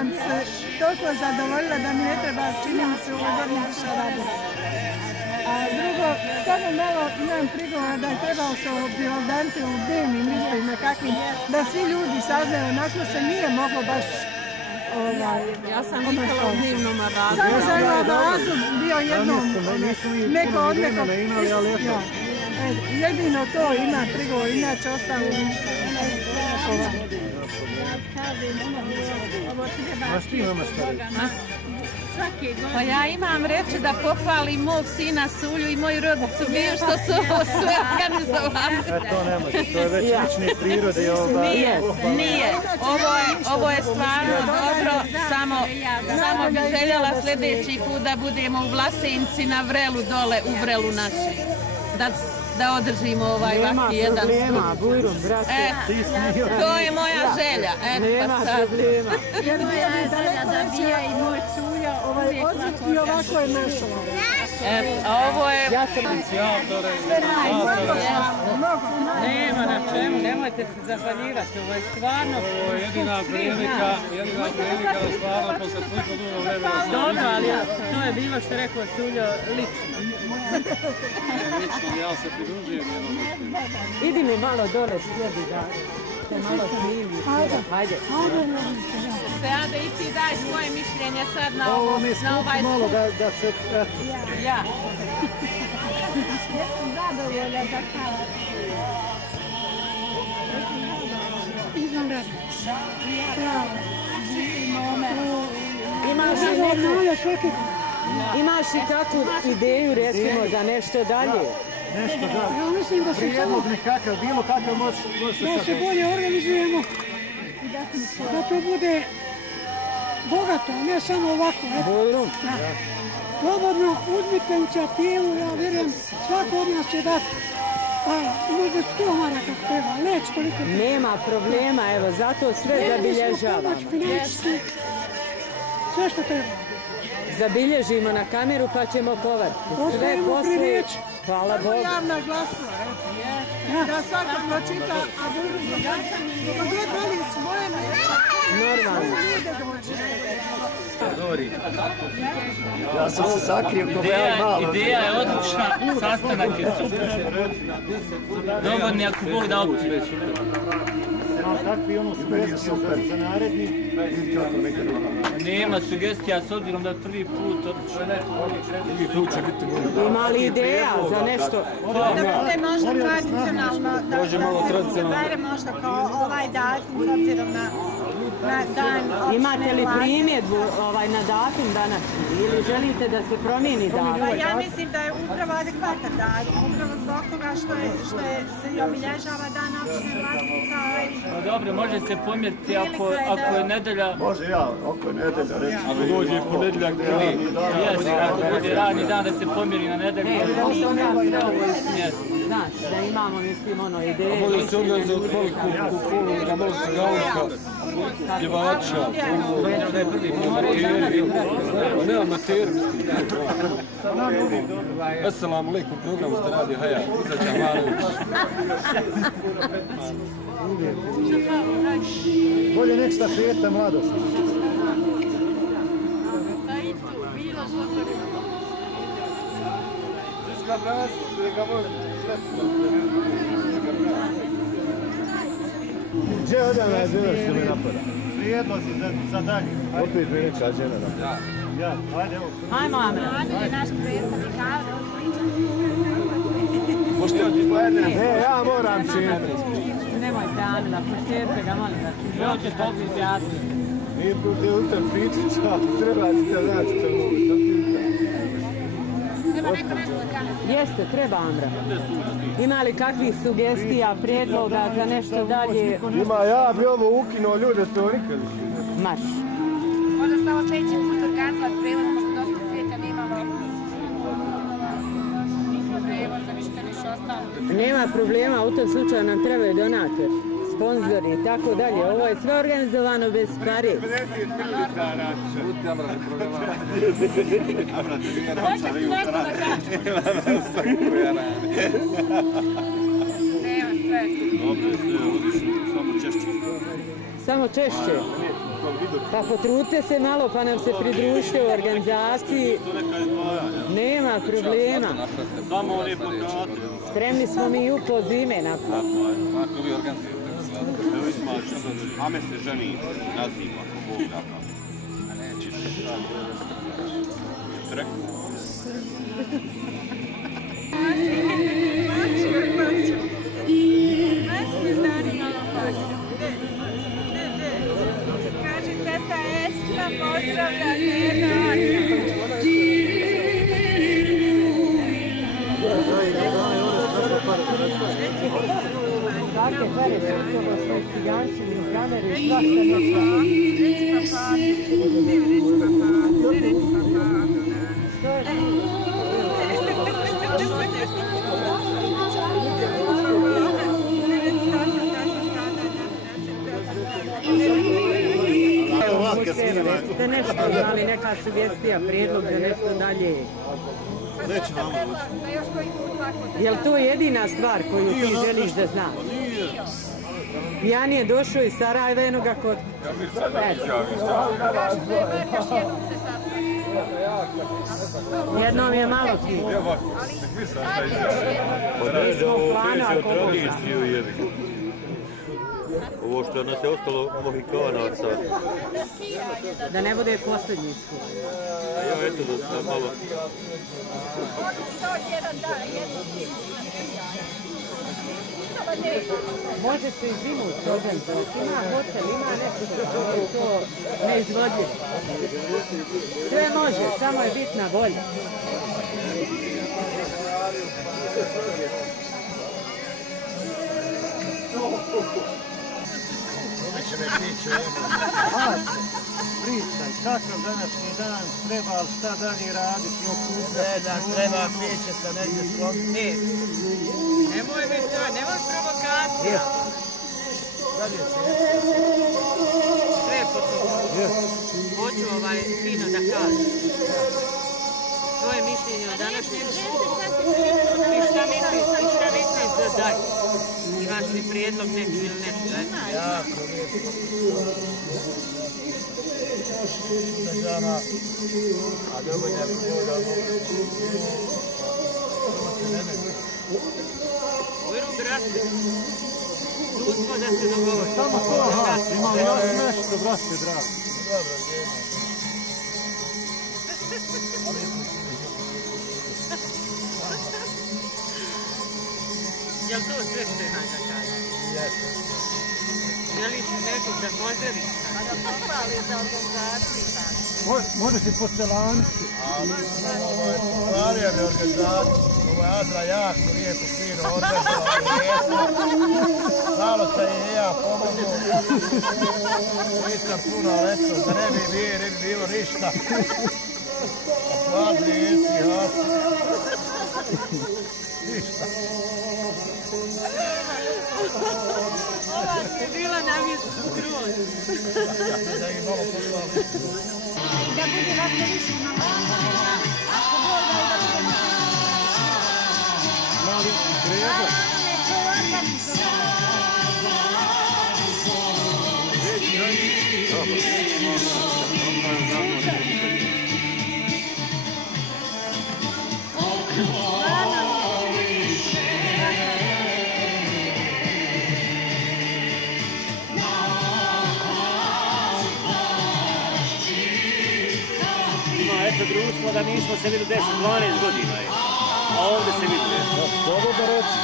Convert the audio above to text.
sam se toliko zadovoljila da mi ne treba, čini mi se, u ovoj godini više radost. A drugo, samo malo imam prigovora da je trebalo se objelodaniti u dnevnim izborima kakvim, da svi ljudi saznaju, onako se nije moglo baš ja sam vikala u dnevnom razu. Samo sam imala razu bio jednom, neko od nekog, jedino to ima prigovor, inače ostalo ništa. Pa ja imam reći da pohvalim mog sina Sulju i moju rodicu Biju što su ovo sve organizovali. To nemojte, to je već lični prirode. Nije. Ovo je stvarno dobro, samo bih željela sljedeći put da budemo u Vlasenci na Vrelu dole, u Vrelu naši. Da održimo ovaj ovaki jedan skup. To je moja želja. Nema problema. Jer moja želja da Bija i moj Sulja i ovako je našo. Ovo je... Ja sam inicijatore. Nema na čemu, nemojte se zahvaljivati, ovo je stvarno... Ovo je jedina prilika da stvarno posle toliko dugo vremena... Dobro, ali to je bilo što rekao Suljo lično. Lično, ja se pridružujem jednom lično. Idi mi malo dole sjedi da se malo snimi. Hajde. Sada i ti daj svoje mišljenje sad na ovaj malo da se... Ja. Zadovolja da kao. Izvanredno. Imaš i kakvu ideju recimo za nešto dalje? Nešto da. Prijedlog nekakav, bilo kakav može se sad... Da se bolje organizujemo. Da to bude bogato, ne samo ovako. Bojrum? Slobodno uzmite inicijativu, ja vjerujem, svako od nas će dati. Možda 100 maraka treba, neće toliko. Nema problema, evo, zato sve zabilježavamo. Pomoć financijski, sve što treba. Zabilježimo na kameru pa ćemo povrti. Sve posle, hvala Bogu. Javna glasova, da svako pročita, a drugi god voli svoje mjesto, normalno. ljude dođe. Ja sam se sakrio ko veoma malo. Ideja je odlična, sastanak je super. Dogodni ako Bog da opet. Kakvi ono sugestije za naredni? Nema sugestija s obzirom da je prvi put Ima li ideja za nešto? Da bude možda tradicionalno, da se bare možda kao ovaj datum s obzirom na dan. Imate li primjedbu na datum današnji ili želite da se promijeni datum? Pa ja mislim da je upravo adekvatan datum, upravo zbog toga što se i obilježava dan opštine Vlasenca. Dobro, može se pomjeriti ako je nedelja. Može ako je nedelja, recimo. Ako dođe i ponedjeljak prvi. Jesi, ako bude radni dan da se pomjeri na nedelju. Znaš, da imamo, mislim, ideje. Može se organizovati malo kupolu, malo cigauka, pjevača, ne amateri, Assalamu alaikum, programu ste radi Haja, Izađa Malović. Bolje nek štafeta mladost. Gdje odavno je bilo što me napada? Prijedlozi za dalje. Opet mi neka žena napada. Ja, ajde evo. Ajmo, Amra. Adil je naš predstavnik Avra, on priča. Pošto ti gledam? Ne, ja moram činiti. Nemojte, Amila, poštijete ga, molim vas. Izvolite stolci izjasniti. Nije putem utem pričat, treba ti da znači to mogu. Treba neko nešto da kaže. Jeste, treba, Amra. Ima li kakvih sugestija, prijedloga za nešto dalje? Ima, ja bi ovo ukinuo, ljude ste ovo nikad. Marš. Možda se ovo peći put organizovat prevoz, pošto dosta svijeta nemamo prevoza, ništa više ostalo. Nema problema, u tom slučaju nam trebaju donator, sponzori i tako dalje. Ovo je sve organizovano bez pari. Hoće ti nešto da kaže? Nema sve. Dobro, sve odlično, samo češće. Samo češće. Pa potrudite se malo pa nam se pridružite u organizaciji. Nema problema. Samo oni plakati. Spremni smo mi i upo zime na to. Ako vi organizujete. Evo ismaću sad. Ame se ženi naziva. Bog da. Nećeš. Rekao. Kaže teta Esma, pozdravlja teta. Kakve pare srčava svoj cigančini u kamere i svašta nešto. Ste nešto imali neka sugestija, prijedlog za nešto dalje? Neće nama ući. Je li to jedina stvar koju ti želiš da znaš? Pijan je došao iz Sarajeva jednoga kod... Jednom je malo ti. Ovo što nas je ostalo Mohikanaca. Da ne bude posljednji skup. Ja eto da sam malo... Može se i zimu organizovati, ima hotel, ima nešto što je to neizvodljivo. Sve može, samo je bitna volja. Pričaj, kakav današnji dan treba, šta dalje raditi, okupiti? Treba pričati, negdje sklopiti. Nemoj mi to, nemoj provokacija. Sve je po tomu. Hoću fino da kažem. Svoje mišljenje o današnjem i šta misliš za dalje? Imaš li prijedlog neki ili nešto? Jako lijepo. Država, a dovoljno je koda, Ujru, brate, tu smo da se dogovorimo. Samo to, imamo još nešto, brate, drago. Dobro, Jel to sve što imaš da kažem? Jeste. Želiš nekog da pozdravim? A da pohvali za organizaciju tako. Može si porcelanci. Pohvalio mi organizaciju. Ovo je Azra jako lijepo, fino održala. Malo se i ja pomogu. Nisam puno, ali eto, da ne bi bilo ništa. Hladni jesi, hasi. Ništa. Ova ti je bila namjesto skroz. Da ih malo pohvalim. Da bude ovako više na mala. Ako Bog da bude Mali prijedlog. neko organizovano. Eto društvo da nismo se vidjeli 10-12 godina, a ovdje se vidjeli. Slobodno reći.